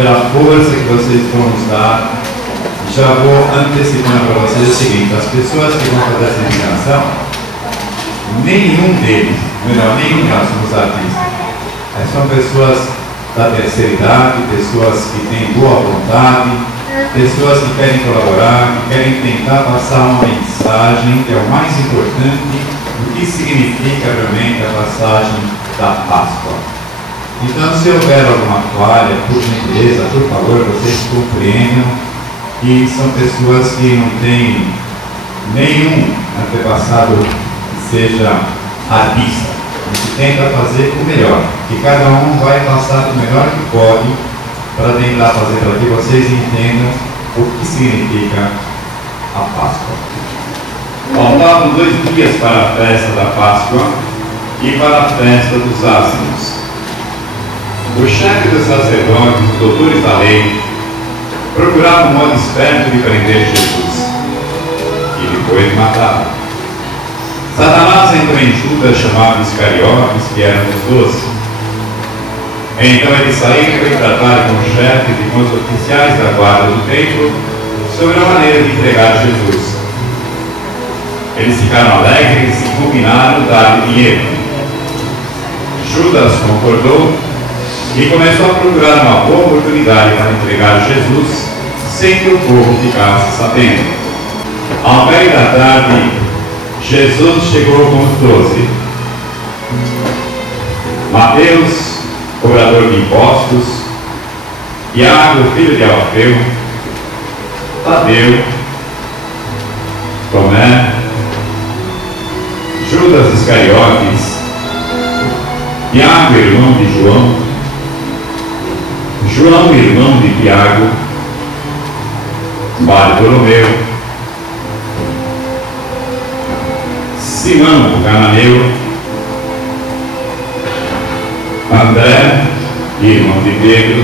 pela força que vocês vão nos dar. Já vou antecipando para vocês o seguinte: as pessoas que vão fazer essa indicação, nenhum deles, melhor, nenhum de nós somos artistas. São pessoas da terceira idade, pessoas que têm boa vontade, pessoas que querem colaborar, que querem tentar passar uma mensagem que é o mais importante do que significa realmente a passagem da Páscoa. Então, se houver alguma falha, por gentileza, por favor, vocês compreendam que são pessoas que não têm nenhum antepassado que seja artista. A gente tenta fazer o melhor, que cada um vai passar o melhor que pode para tentar fazer para que vocês entendam o que significa a Páscoa. Faltavam 2 dias para a festa da Páscoa e para a festa dos ázimos. O chefe dos sacerdotes, os doutores da lei, procurava um modo esperto de prender Jesus e depois matá-lo. Satanás entrou em Judas, chamado Iscariotes, que era dos 12. Então eles saíram e trataram com os chefes e com os oficiais da guarda do templo sobre a maneira de entregar Jesus. Eles ficaram alegres e combinaram dar-lhe dinheiro. Judas concordou e começou a procurar uma boa oportunidade para entregar Jesus sem que o povo ficasse sabendo. Ao meio da tarde, Jesus chegou com os 12. Mateus, cobrador de impostos, Tiago, filho de Alfeu, Tadeu, Tomé, Judas Iscariotes, Tiago, irmão de João, João, irmão de Tiago, Bartolomeu, Simão, o cananeu, André, irmão de Pedro,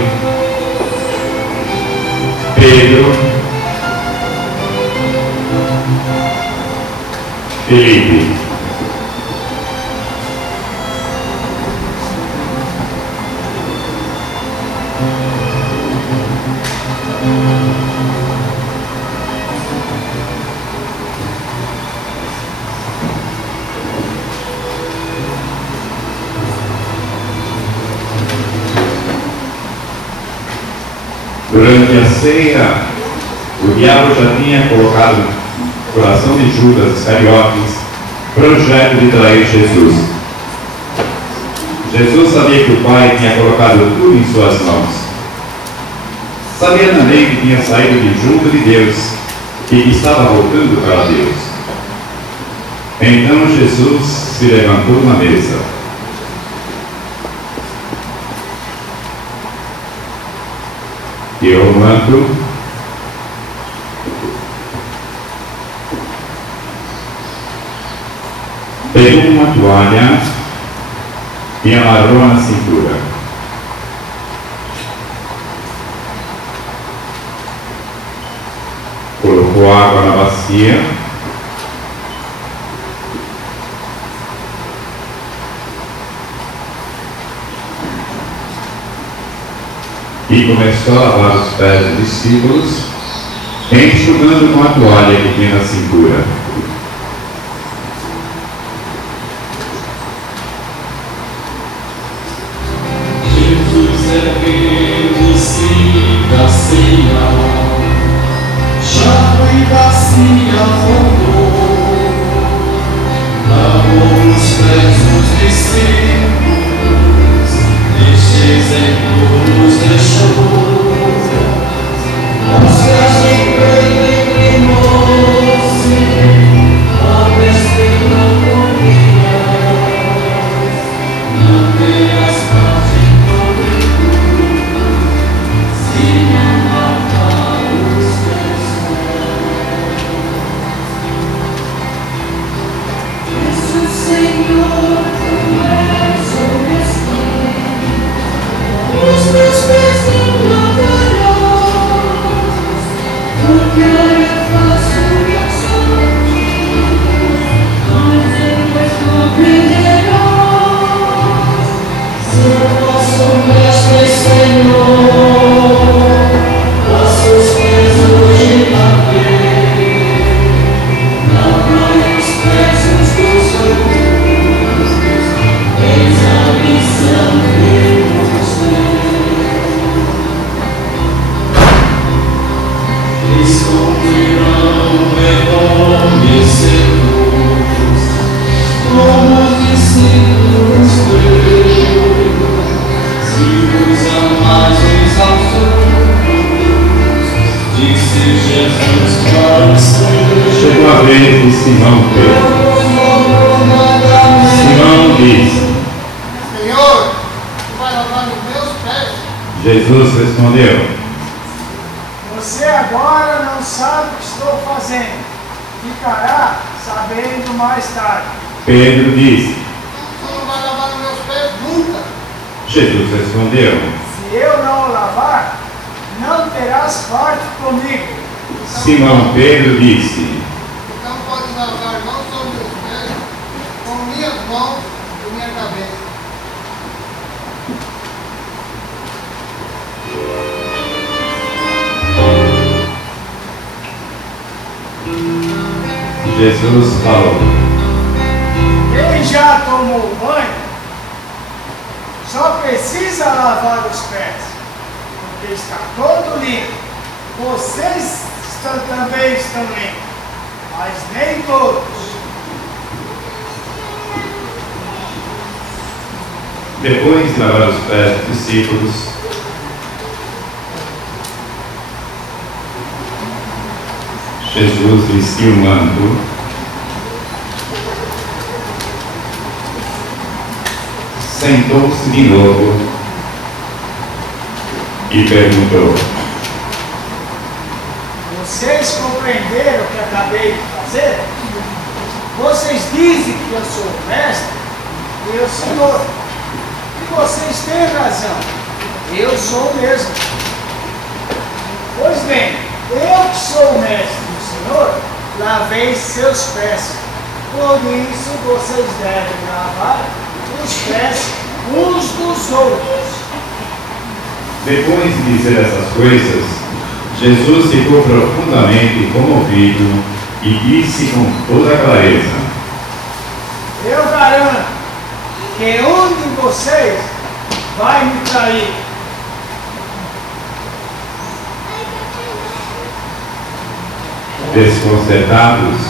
Pedro, Felipe, durante a ceia, o diabo já tinha colocado no coração de Judas Iscariotes projeto de trair Jesus. Jesus sabia que o Pai tinha colocado tudo em suas mãos. Sabia também que tinha saído de junto de Deus e que estava voltando para Deus. Então Jesus se levantou na mesa. Tirou o manto, pegou uma toalha e amarrou na cintura. Colocou água na bacia e começou a lavar os pés dos discípulos, enxugando com a toalha que tinha na cintura. Jesus erguendo-se da ceia, chave e bacia voltou, lavou os pés dos discípulos, este exemplo nos deixou. Mostra-se inclinou-se, a vestir não comia, não terás parte comigo, se não lavar os teus pés. Jesus, Senhor, tu és o mestre. Os meus vez de Simão Pedro. Simão disse: Senhor, tu vai lavar os meus pés? Jesus respondeu: Você agora não sabe o que estou fazendo. Ficará sabendo mais tarde. Pedro disse: Tu não vai lavar os meus pés nunca. Jesus respondeu: Se eu não o lavar, não terás parte comigo. Simão Pedro disse: Então pode lavar não só os meus pés, com minhas mãos e minha cabeça. Jesus falou: Quem já tomou banho, só precisa lavar os pés, porque está todo limpo. Vocês também estão limpos, mas nem todos. Depois de lavar os pés dos discípulos, Jesus vestiu o manto, sentou-se de novo e perguntou: Vocês compreenderam o que acabei de fazer? Vocês dizem que eu sou o mestre e eu senhor. E vocês têm razão. Eu sou o mesmo. Pois bem, eu que sou o mestre e o senhor, lavei seus pés. Por isso vocês devem lavar os pés uns dos outros. Depois de dizer essas coisas, Jesus ficou profundamente comovido e disse com toda clareza: Eu garanto que um de vocês vai me trair. Desconcertados,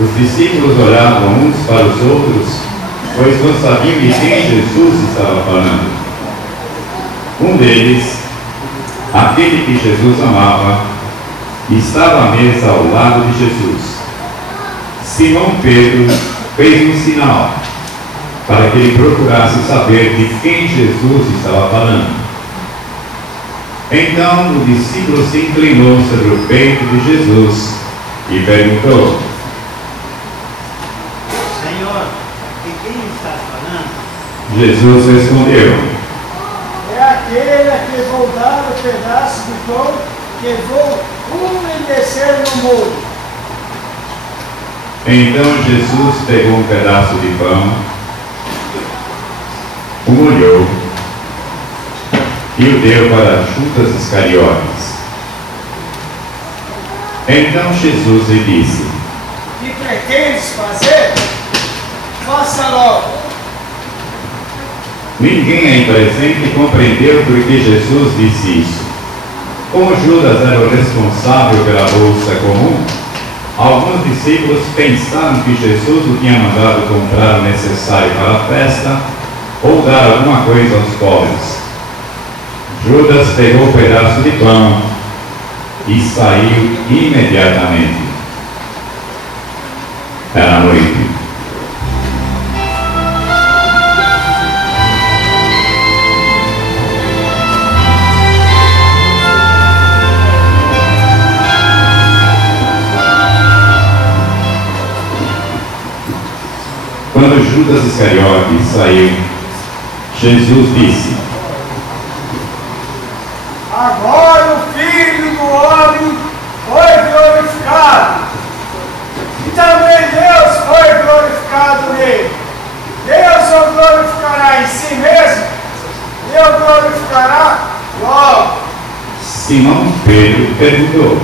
os discípulos olhavam uns para os outros, pois não sabiam de quem Jesus estava falando. Um deles, aquele que Jesus amava, estava à mesa ao lado de Jesus. Simão Pedro fez um sinal para que ele procurasse saber de quem Jesus estava falando. Então o discípulo se inclinou sobre o peito de Jesus e perguntou: Senhor, de quem está falando? Jesus respondeu: É aquele a que vou dar o pedaço de pão que vou umedecer no molho. Então Jesus pegou um pedaço de pão, o molhou e o deu para Judas Iscariotes. Então Jesus lhe disse: O que pretendes fazer? Faça logo. Ninguém aí presente compreendeu por que Jesus disse isso. Como Judas era o responsável pela bolsa comum, alguns discípulos pensaram que Jesus o tinha mandado comprar o necessário para a festa ou dar alguma coisa aos pobres. Judas pegou um pedaço de pão e saiu imediatamente. Era noite. Quando Judas Iscariotes saiu, Jesus disse: Agora o Filho do Homem foi glorificado. E também Deus foi glorificado nele. Deus o glorificará em si mesmo. E o glorificará logo. Simão Pedro perguntou: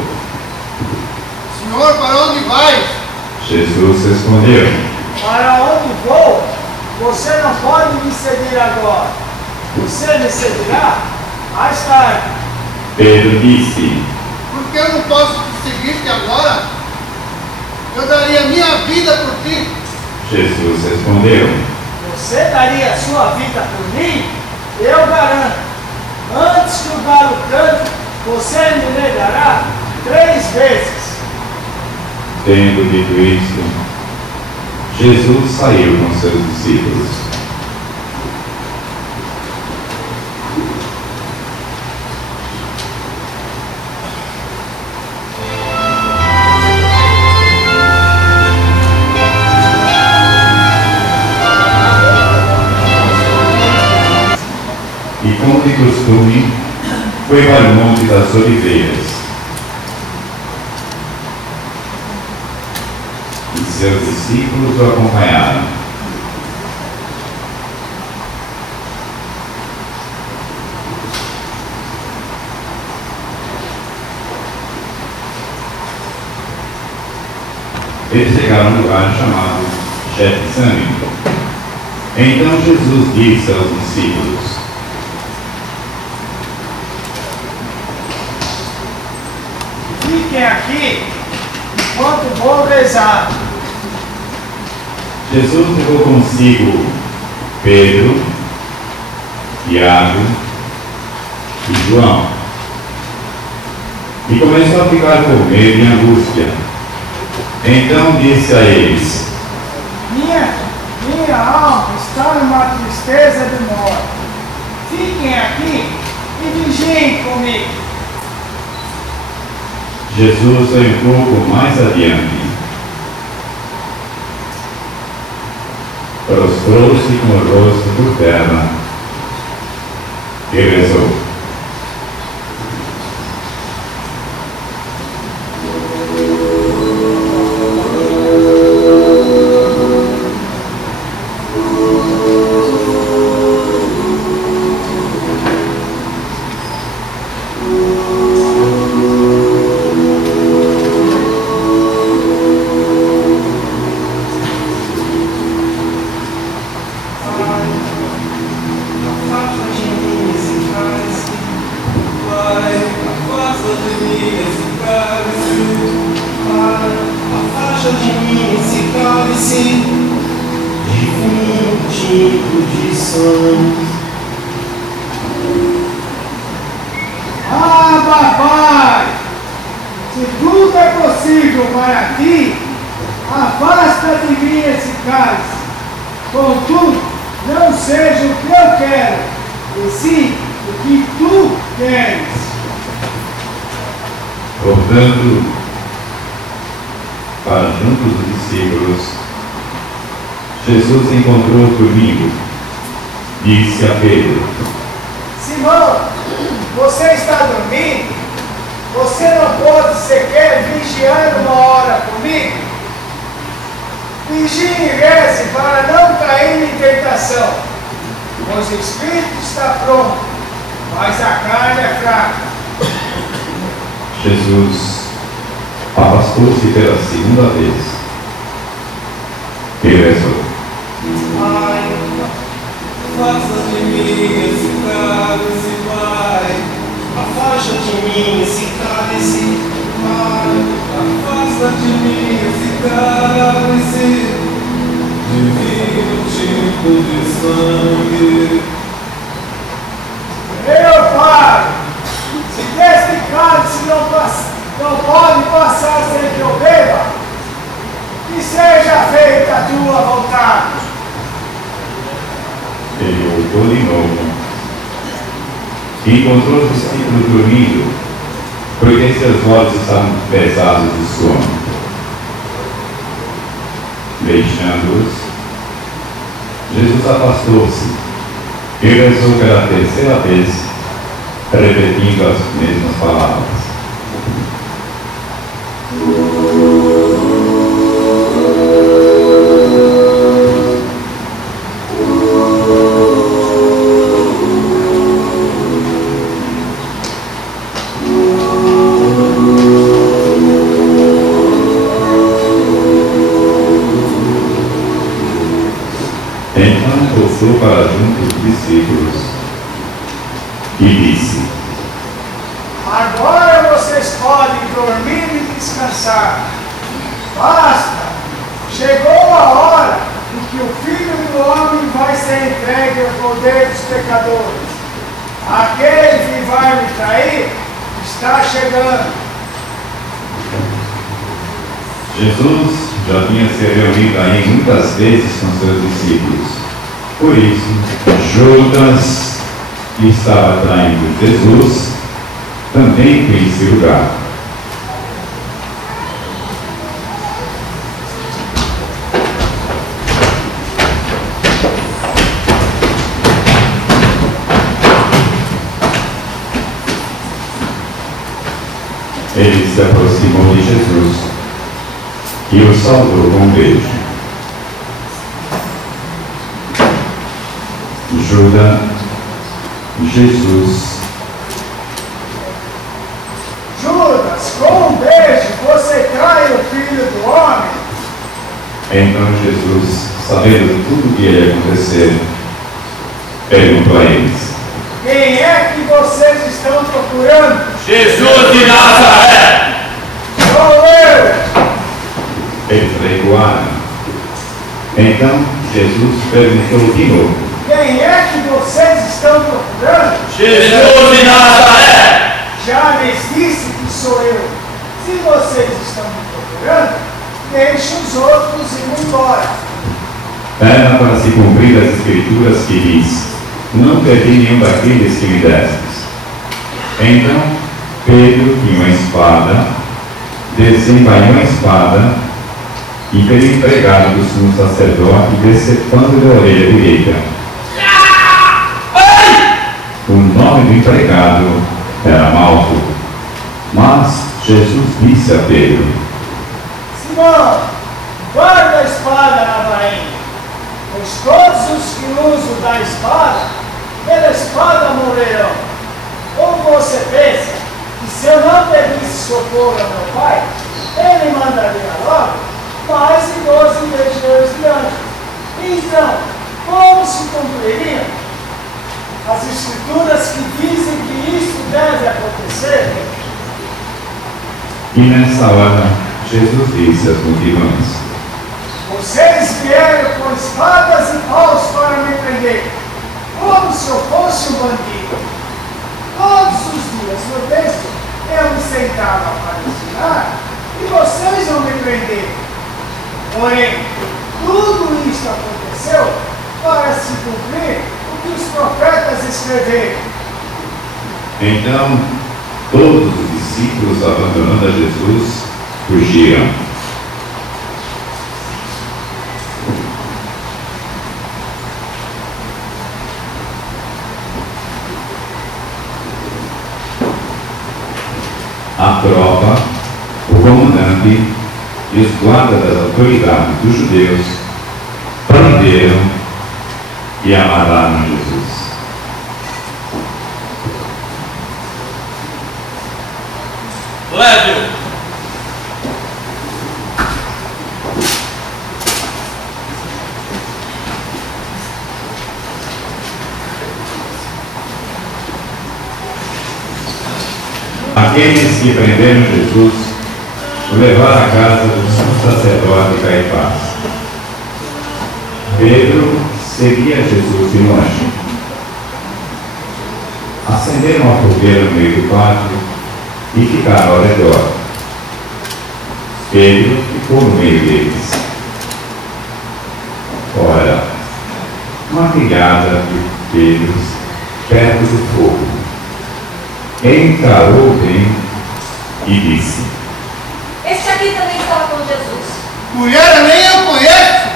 Senhor, para onde vais? Jesus respondeu: Para onde vou, você não pode me seguir agora. Você me seguirá mais tarde. Pedro disse: Porque eu não posso te seguir-te agora? Eu daria minha vida por ti. Jesus respondeu: Você daria a sua vida por mim? Eu garanto. Antes que o galo cante, você me negará 3 vezes. Tendo dito isto, Jesus saiu com seus discípulos. E como de costume, foi para o Monte das Oliveiras. E seus discípulos o acompanharam. Eles chegaram a um lugar chamado Getsemane. Então Jesus disse aos discípulos: fiquem aqui enquanto vou rezar. Jesus levou consigo Pedro, Tiago e João e começou a ficar com medo e angústia. Então disse a eles: minha alma está numa tristeza de morte. Fiquem aqui e vigiem comigo. Jesus foi um pouco mais adiante, prostrou-se com o rosto por terra e rezou. Papai, se tudo é possível para ti, afasta de mim esse cálice. Contudo, não seja o que eu quero, e sim o que tu queres. Voltando para junto dos discípulos, Jesus encontrou o domingo. Disse a Pedro: Simão, você está dormindo? Você não pode sequer vigiar uma hora comigo? Vigie e reze para não cair em tentação. Pois o espírito está pronto, mas a carne é fraca. Jesus afastou-se pela segunda vez e rezou: Pai, afasta de mim esse cálice, Pai. Afasta de mim esse cálice, Pai. Afasta de mim esse cálice, divino tipo de sangue. Meu Pai, se deste cálice não pode passar sem que eu beba, que seja feita a tua vontade. Ele voltou de novo e encontrou os discípulos dormindo, porque seus olhos estavam pesados de sono. Deixando-os, Jesus afastou-se e rezou pela terceira vez, repetindo as mesmas palavras. Então voltou para junto dos discípulos e disse: Agora vocês podem dormir e descansar. Basta! Chegou a hora em que o Filho do Homem vai ser entregue ao poder dos pecadores. Aquele que vai me trair está chegando. Jesus já tinha se reunido aí muitas vezes com seus discípulos. Por isso, Judas, que estava traindo Jesus, também foi esse lugar. Ele se aproximou de Jesus e o saudou com um beijo. Judas, Jesus. Judas, com um beijo você trai o Filho do Homem? Então Jesus, sabendo tudo o que ia acontecer, perguntou a eles: Quem é que vocês estão procurando? Jesus de Nazaré! Sou eu! Eles recuaram. Então Jesus perguntou de novo: Quem é que vocês estão procurando? Jesus de Nazaré! Já lhes disse que sou eu. Se vocês estão me procurando, deixem os outros ir embora. Era para se cumprir as escrituras que diz: não perdi nenhum daqueles que me destes. Então Pedro tinha uma espada, desembainhou a espada e pelo empregado do sumo sacerdote, decepando-lhe a orelha direita. O nome do empregado era Malco. Mas Jesus disse a Pedro: Simão, guarda a espada na bainha, pois todos os que usam da espada, pela espada morrerão. Ou você pensa que se eu não pedisse socorro a meu pai, ele mandaria logo mais de 12 legionários de anjos? Então, como se cumpririam as escrituras que dizem que isso deve acontecer? E nessa hora Jesus disse às multidões: Vocês vieram com espadas e paus para me prender, como se eu fosse um bandido. Todos os dias no texto eu me sentava para ensinar e vocês não me prenderam. Porém, tudo isso aconteceu para se cumprir o que os profetas escreveram. Então todos os discípulos, abandonando a Jesus, fugiram. A tropa, o comandante e os guardas das autoridades dos judeus prenderam e amarraram Jesus. Leve-o! Aqueles que prenderam Jesus o levaram à casa do sumo sacerdote Caifás. Pedro seguia Jesus de longe. Acenderam a fogueira no meio do pátio e ficaram ao redor. Pedro ficou no meio deles. Ora, uma criada de Pedro perto do fogo encarou bem e disse: Este aqui também estava com Jesus. Mulher, nem eu conheço.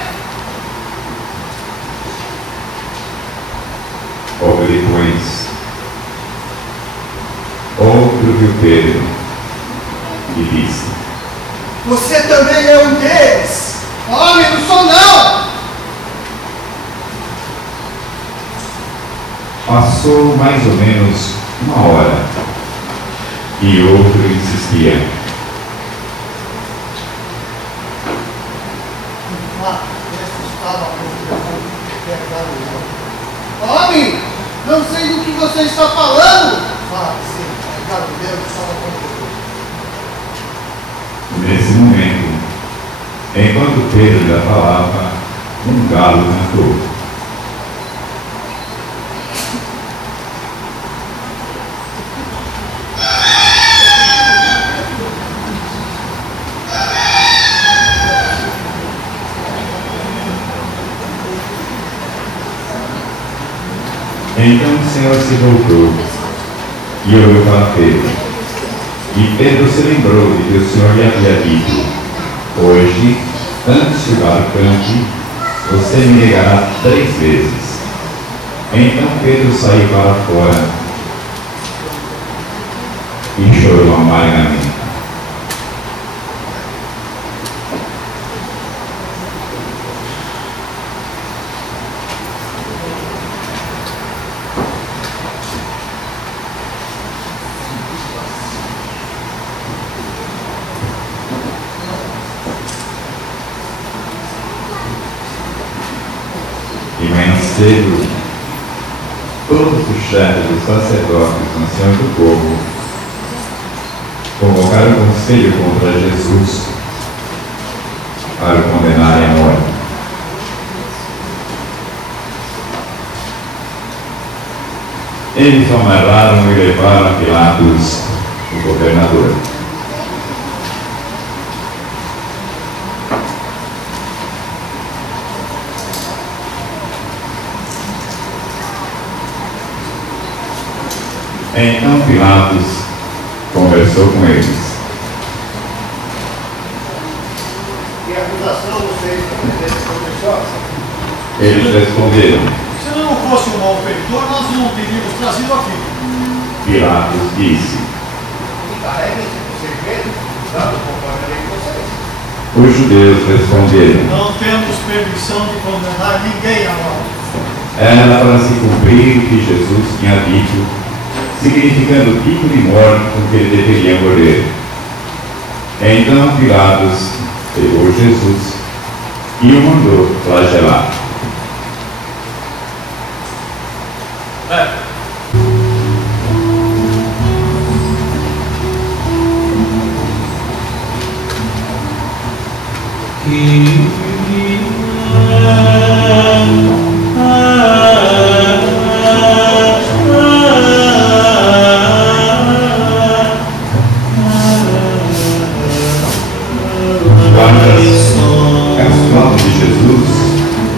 Pouco depois, outro viu Pedro e disse: Você também é um deles. Homem, não sou não. Passou mais ou menos uma hora e outro insistia: Homem, não sei do que você está falando. Nesse momento, enquanto Pedro ainda falava, um galo cantou. Então o Senhor se voltou e olhou para Pedro. E Pedro se lembrou de que o Senhor lhe havia dito: hoje, antes que o barco cante, você me negará 3 vezes. Então Pedro saiu para fora e chorou amargamente. E manhã cedo, todos os chefes dos sacerdotes e os anciãos do povo convocaram o conselho contra Jesus para o condenarem à morte. Eles o amarraram e levaram a Pilatos, o governador. Então Pilatos conversou com eles. E a acusação vocês começou? Eles responderam. Se não fosse um malfeitor, nós não teríamos trazido aqui. Pilatos disse. Encarreguem-se do segredo, dado conforme a lei de vocês. Os judeus responderam. Não temos permissão de condenar ninguém à morte. Era para se cumprir o que Jesus tinha dito, significando o tipo de morte com que ele deveria morrer. Então Pilatos pegou Jesus e o mandou flagelar.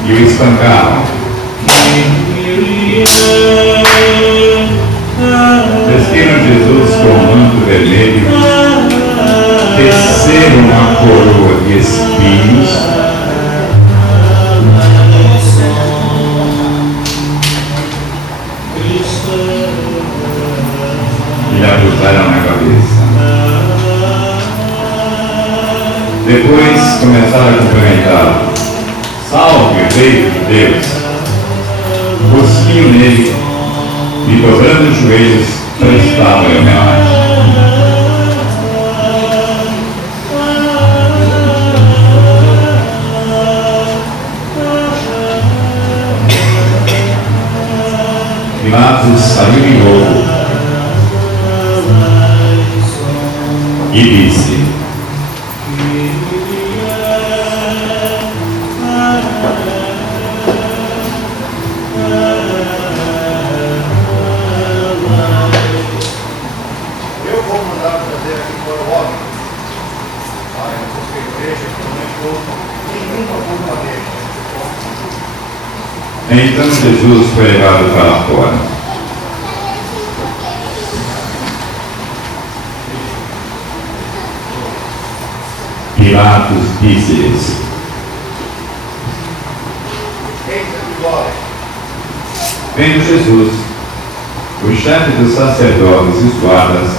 E o espancaram. Vestiram Jesus com um manto vermelho, teceram uma coroa de espinhos e lhe abusaram na cabeça. Depois começaram a cumprimentá-lo. Salve, Rei de Deus! Cuspiam nele e, dobrando os joelhos, prestavam-lhe homenagem. Pilatos saiu de novo e disse: Então Jesus foi levado para fora. Pilatos disse-lhes: vendo Jesus, os chefes dos sacerdotes e os guardas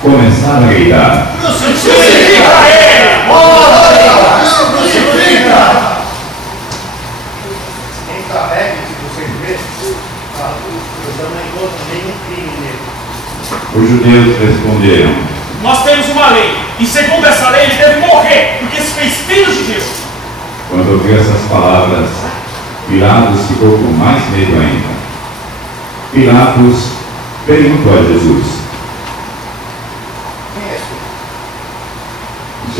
começaram a gritar: Crucifica ele! Crucifica! Encarregue-se do segredo, eu não encontro nenhum crime nele. Os judeus responderam: nós temos uma lei, e segundo essa lei ele deve morrer, porque se fez filho de Deus. Quando ouviu essas palavras, Pilatos ficou com mais medo ainda. Pilatos perguntou a Jesus: Quem és tu?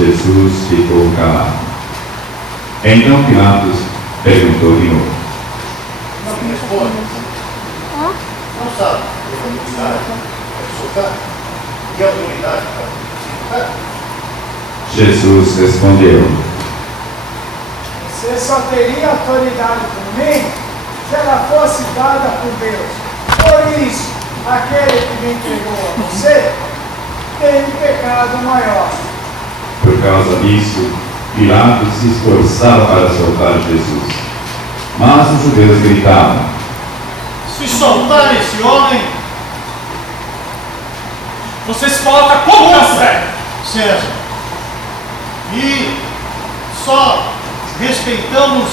Jesus ficou calado. Então Pilatos perguntou de novo. Não me responde. Não sabe que autoridade é soltar? Que autoridade para soltar? Jesus respondeu: Você só teria autoridade por mim se ela fosse dada por Deus. por isso, aquele que me entregou a você tem pecado maior. Por causa disso, Pilatos se esforçava para soltar Jesus. Mas os judeus gritavam: Se soltar esse homem, Você se coloca contra César. E só respeitamos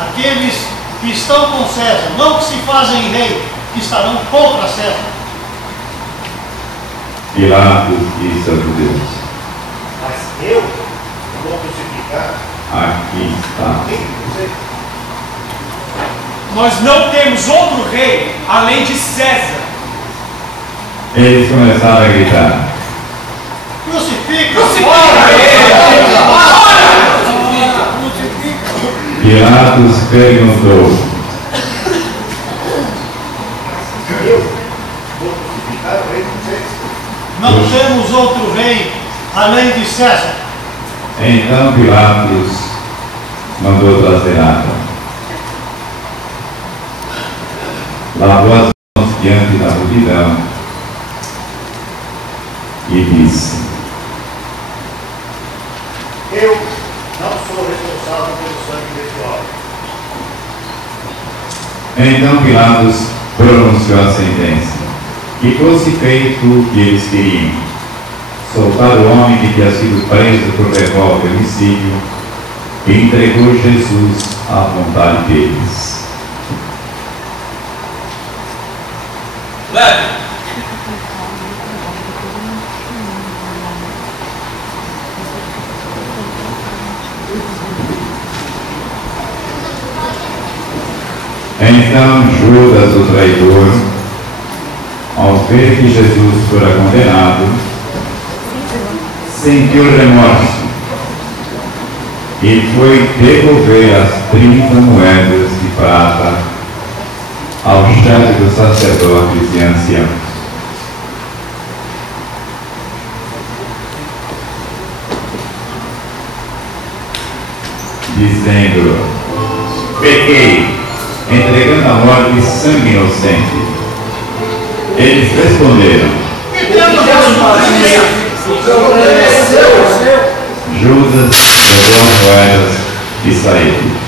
aqueles que estão com César, não que se fazem rei, que estarão contra César. Pilatos disse aos judeus: Mas eu vou crucificar aqui está. quem você? Nós não temos outro rei além de César. Eles começaram a gritar: Crucifica! Crucifica ele! Pilatos perguntou: Eu vou crucificar o rei de vocês? Não temos outro rei além de César. Então Pilatos mandou trazer água. Lavou as mãos diante da multidão e disse: Eu não sou responsável pelo sangue desse homem. Então Pilatos pronunciou a sentença, que fosse feito o que eles queriam: soltar o homem que tinha sido preso por revolta e homicídio, e entregou Jesus à vontade deles. Leve. Então Judas, o traidor, ao ver que Jesus fora condenado, sentiu remorso e foi devolver as 30 moedas de prata ao chefe dos sacerdotes e anciãos. Dizendo: pequei, entregando à morte sangue inocente. Eles responderam: Judas pegou as moedas e saiu.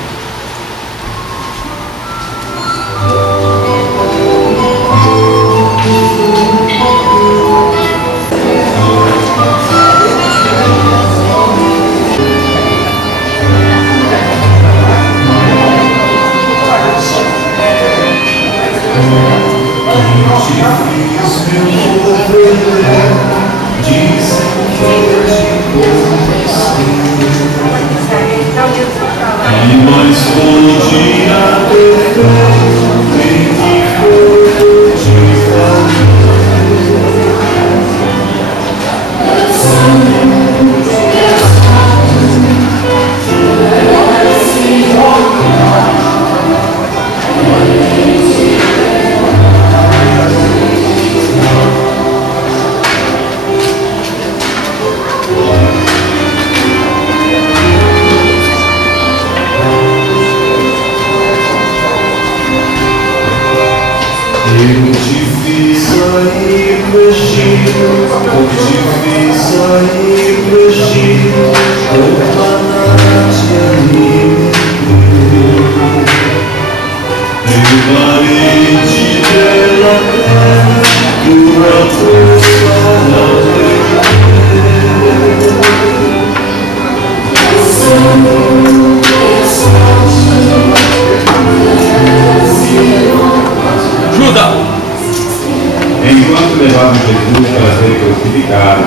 Enquanto levavam Jesus para ser crucificado,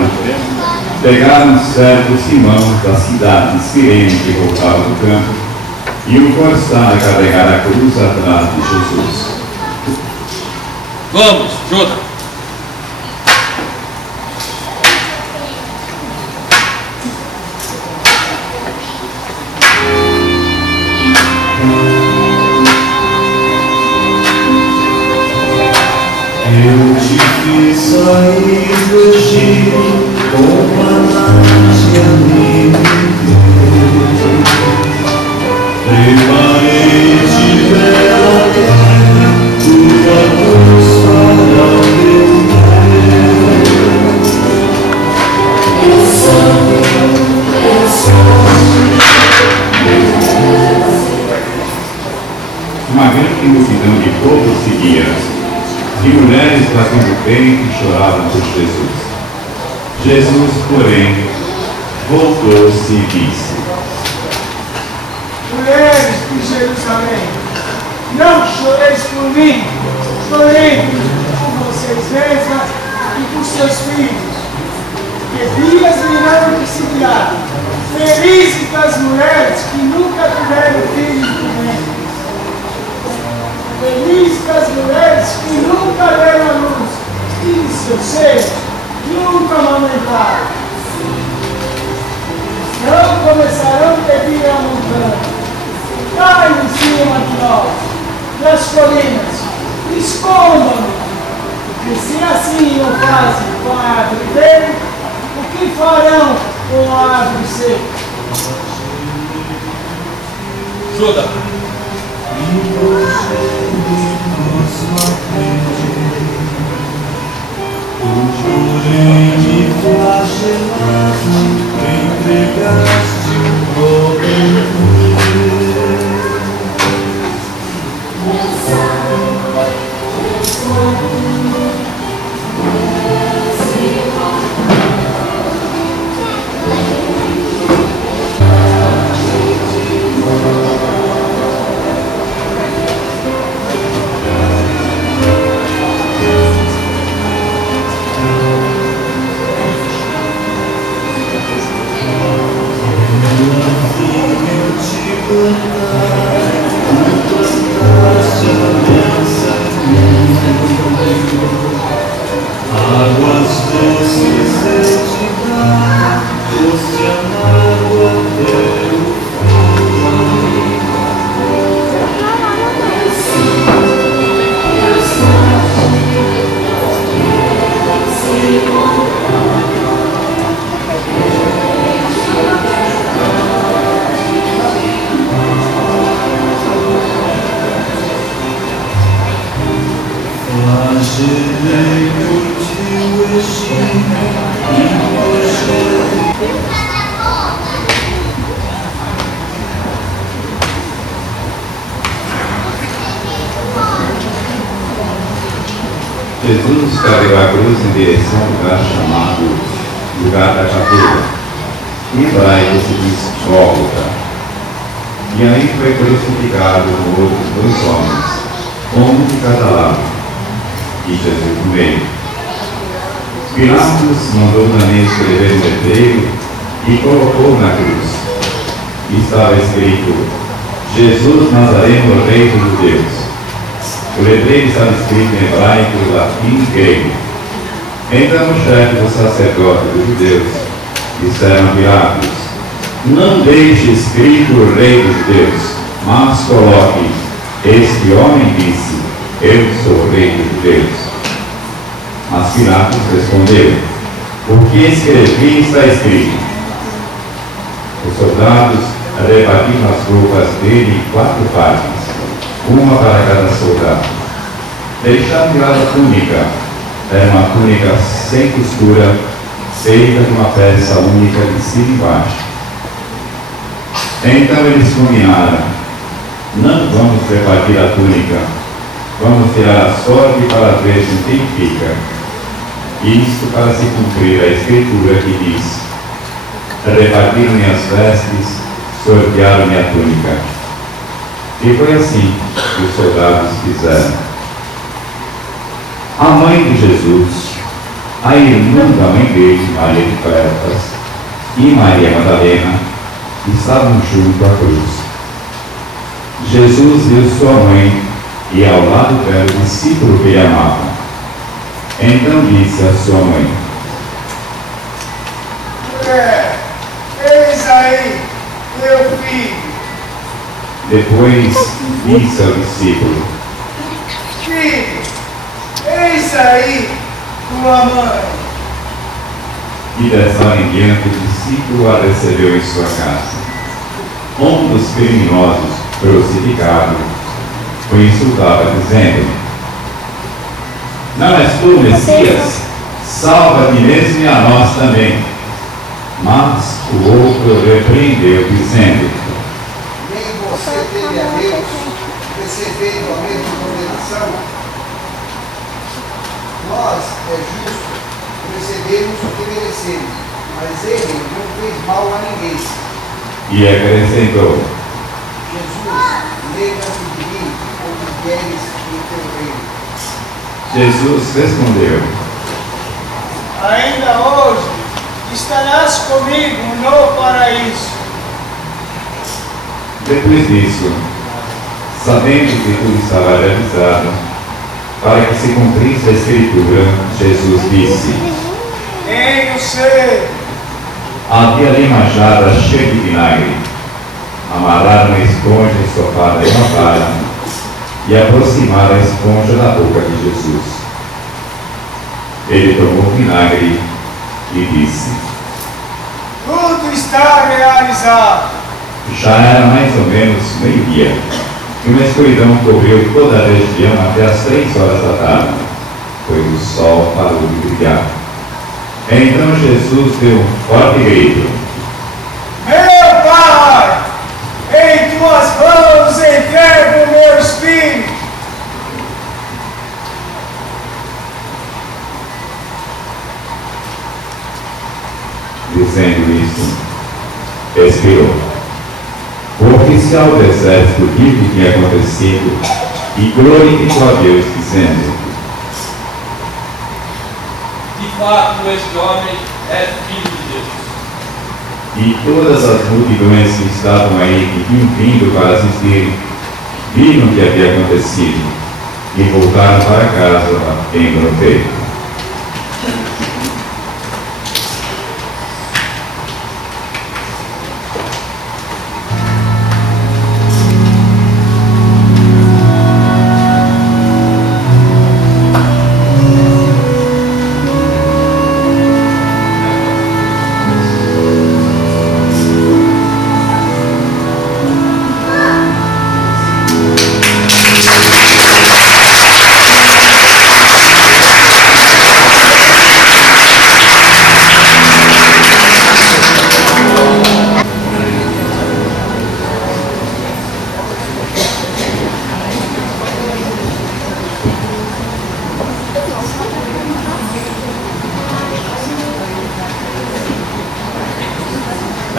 pegaram certos irmãos da cidade de Cirene que voltavam do campo e o forçaram a carregar a cruz atrás de Jesus. Vamos, Judas. Eu te fiz sair do Egito com manas e amigo. Preparei-te bela terra, tua cruz. multidão de povo seguia, e mulheres batendo o peito e choravam por Jesus. Jesus, porém, voltou-se e disse: Mulheres de Jerusalém, não choreis por mim, chorei por vocês mesmas e por seus filhos, que dias virão que se dirá: felizes das mulheres que nunca tiveram filhos de ventre. Felizes das mulheres que nunca deram a luz e de seus seios nunca amamentaram. Não começarão a pedir a montanha: cai em cima de nós, das colinas, escondam-nos, porque se assim não fazem com a árvore verde, o que farão com a árvore seca? Ajuda. Jurei de flagelado, entregaste o poder. Águas doces eu te dar, foste amado até o fim. Flagelei por ti o Egito e hoje. Jesus carregou a cruz em direção ao lugar chamado Lugar da Caveira. Em hebraico se diz Gólgota. E aí foi crucificado com outros 2 homens, um de cada lado, e Jesus no meio. Pilatos mandou também escrever um letreiro e colocou na cruz. E estava escrito: Jesus Nazareno, Rei dos Judeus. O letreiro estava escrito em hebraico, latim e grego. Então o chefe do sacerdote dos judeus disseram a Pilatos: não deixe escrito o Rei dos Judeus, mas coloque: este homem disse, eu sou o Rei dos Judeus. Mas Pilatos respondeu: o que escrevi está escrito. Os soldados repartiram as roupas dele em 4 partes, uma para cada soldado. Deixaram de lado a túnica. Era uma túnica sem costura, feita de uma peça única de cima e baixo. Então eles combinaram: não vamos repartir a túnica, vamos tirar a sorte para ver com quem fica. Isto para se cumprir a escritura que diz: repartiram-me as vestes, sortearam-me a túnica. E foi assim que os soldados fizeram. A mãe de Jesus, a irmã da mãe dele, Maria de Cleofas, e Maria Madalena estavam junto à cruz. Jesus viu sua mãe e ao lado dela o discípulo que ele amava. Então disse à sua mãe: mulher, eis aí meu filho. Depois disse ao discípulo: Filho, eis aí tua mãe. E dessa hora em diante o discípulo a recebeu em sua casa. Um dos criminosos crucificado o insultava, dizendo: não és tu o Messias? Salva-te mesmo e a nós também. Mas o outro repreendeu, dizendo: Nem você teme a Deus, recebendo a mesma condenação, nós, é justo, recebemos o que merecemos, mas ele não fez mal a ninguém. E acrescentou: Jesus, lembra-te de mim, quando vieres em teu reino. Jesus respondeu: Ainda hoje estarás comigo no paraíso. Depois disso, sabendo que tudo estava realizado, para que se cumprisse a Escritura, Jesus disse: Tenho sede. havia ali uma jarra cheia de vinagre. Amarraram a esponja ensopada em uma vara e aproximaram a esponja da boca de Jesus. Ele tomou o vinagre e disse: Tudo está realizado. Já era mais ou menos meio-dia, e uma escuridão cobriu toda a região até as 3 horas da tarde, pois o sol parou de brilhar. Então Jesus deu um forte grito: Meu Pai, em tuas mãos entrego o meu espírito. Dizendo isso, expirou. O oficial do exército viu o que tinha acontecido e glorificou a Deus, dizendo: De fato, este homem é filho de Deus. E todas as multidões que estavam aí, que tinham vindo para assistir, viram o que havia acontecido e voltaram para casa batendo no peito.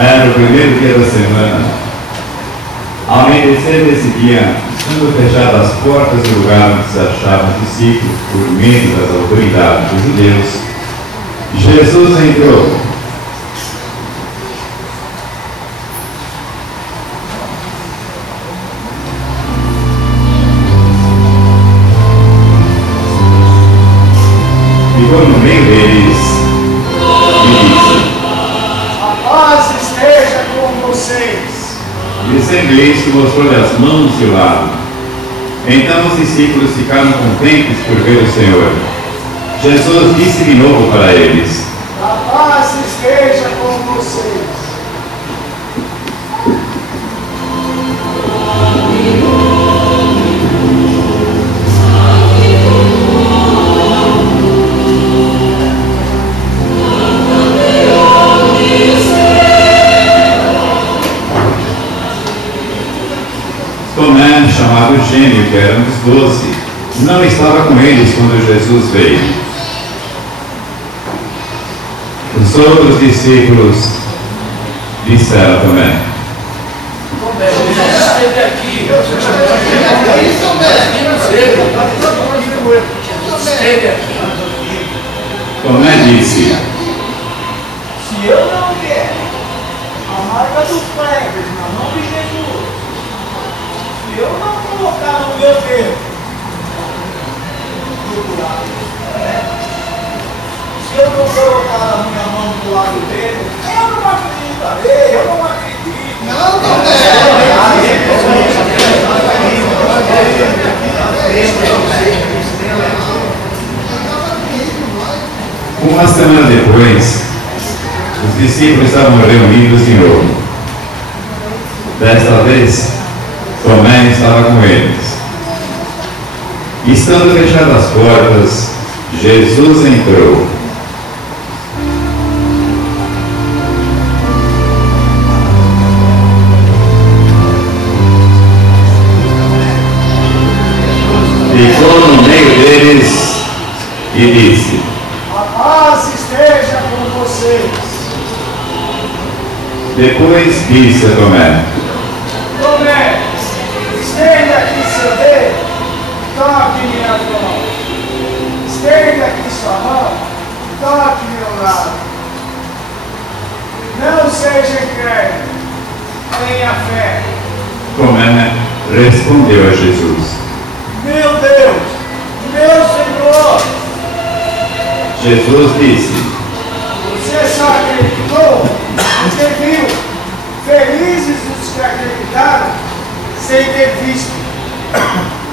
Era o primeiro dia da semana. Ao amanhecer desse dia, estando fechadas as portas do lugar onde se achavam os discípulos por meio das autoridades dos judeus, Jesus entrou. Ficou no meio deles e disse: A paz esteja com vocês. Dizendo isto, mostrou-lhe as mãos e o lado. Então os discípulos ficaram contentes por ver o Senhor. Jesus disse de novo para eles: A paz esteja com vocês. Tomé, chamado Gêmeo, que era um dos 12, não estava com eles quando Jesus veio. Os outros discípulos disseram a Tomé: Jesus esteve aqui. Jesus esteve aqui. Tomé disse: Se eu não ver a marca dos pregos na mão de Jesus, se eu não colocar no meu dedo, do lado, se eu não colocar a minha mão do lado dele, eu não acreditarei, eu não acredito. Uma semana depois, os discípulos estavam reunidos de novo. Desta vez, Tomé estava com eles. Estando fechadas as portas, Jesus entrou. vocês. Depois disse a Tomé: Tomé, estenda aqui seu dedo, toque minha mão. Estenda aqui sua mão, toque meu lado. Não seja incrédulo, tenha fé. Tomé respondeu a Jesus: Meu Deus, meu Senhor. Jesus disse: Você só acreditou, você viu. Felizes os que acreditaram sem ter visto.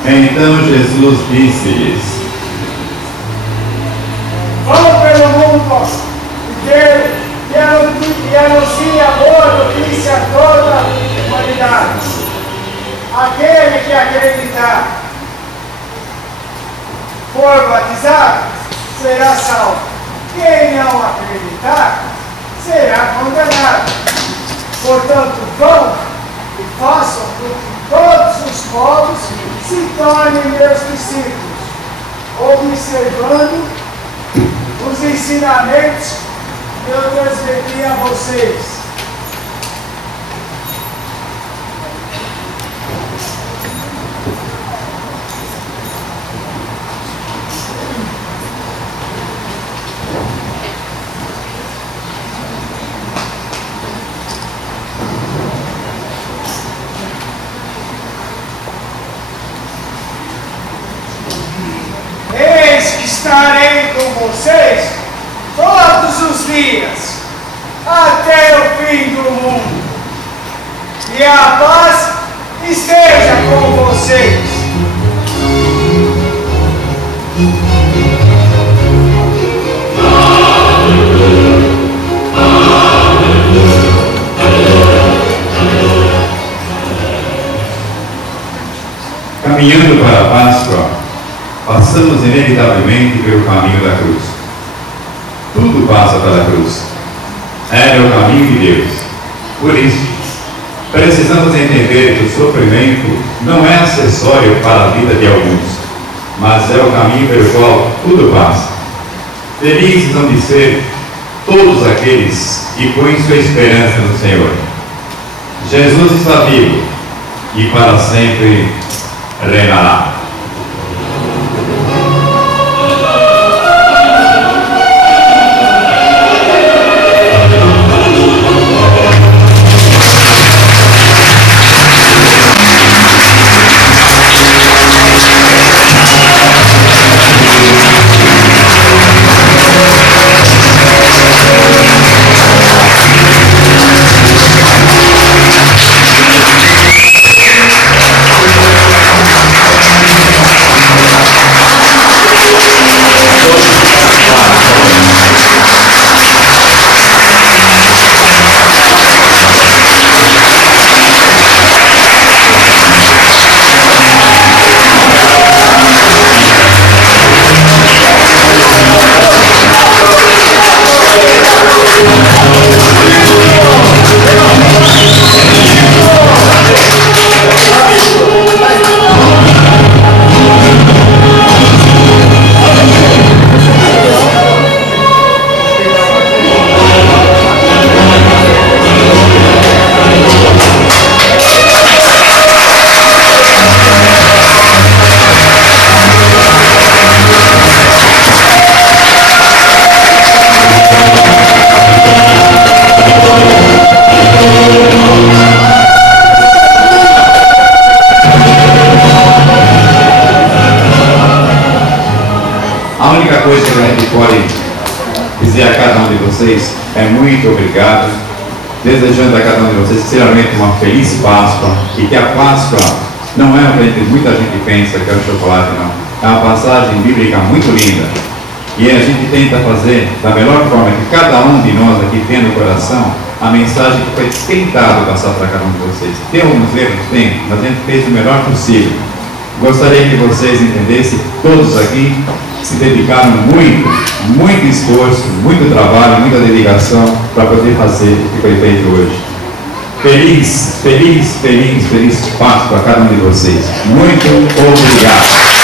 Então Jesus disse-lhes: Vão pelo mundo inteiro e anunciem a boa notícia a toda a humanidade. Aquele que acreditar for batizado será salvo. Quem não acreditar será condenado. Portanto, vão e façam com que todos os povos se tornem meus discípulos, observando os ensinamentos que eu transmiti a vocês. Eis que estarei com vocês todos os dias, até o fim do mundo. E a paz esteja com vocês. Caminhando para a Páscoa, passamos inevitavelmente pelo caminho da cruz. Tudo passa pela cruz. É o caminho de Deus. Por isso, precisamos entender que o sofrimento não é acessório para a vida de alguns, mas é o caminho pelo qual tudo passa. Felizes hão de ser todos aqueles que põem sua esperança no Senhor. Jesus está vivo e para sempre reinará. A única coisa que a gente pode dizer a cada um de vocês é muito obrigado, desejando a cada um de vocês sinceramente uma feliz Páscoa, e que a Páscoa não é o que muita gente pensa que é o chocolate, não. É uma passagem bíblica muito linda, e a gente tenta fazer da melhor forma que cada um de nós aqui tem no coração a mensagem que foi tentado passar para cada um de vocês. Tem alguns erros? Tem, mas a gente fez o melhor possível. Gostaria que vocês entendessem, todos aqui se dedicaram muito esforço, muito trabalho, muita dedicação para poder fazer o que foi feito hoje. Feliz Páscoa a cada um de vocês. Muito obrigado.